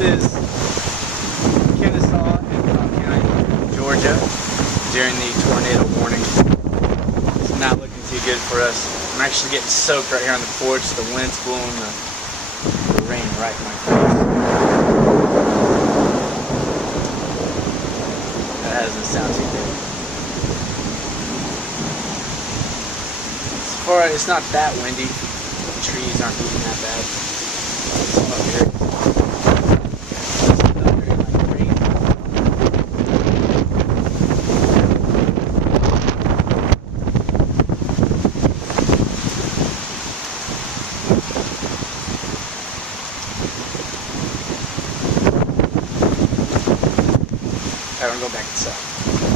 This is Kennesaw in County, Georgia, during the tornado warning. It's not looking too good for us. I'm actually getting soaked right here on the porch. The wind's blowing the rain right in my face. That doesn't sound too good. As far as it's not that windy, the trees aren't moving that bad. This one up here. I'm gonna go back inside.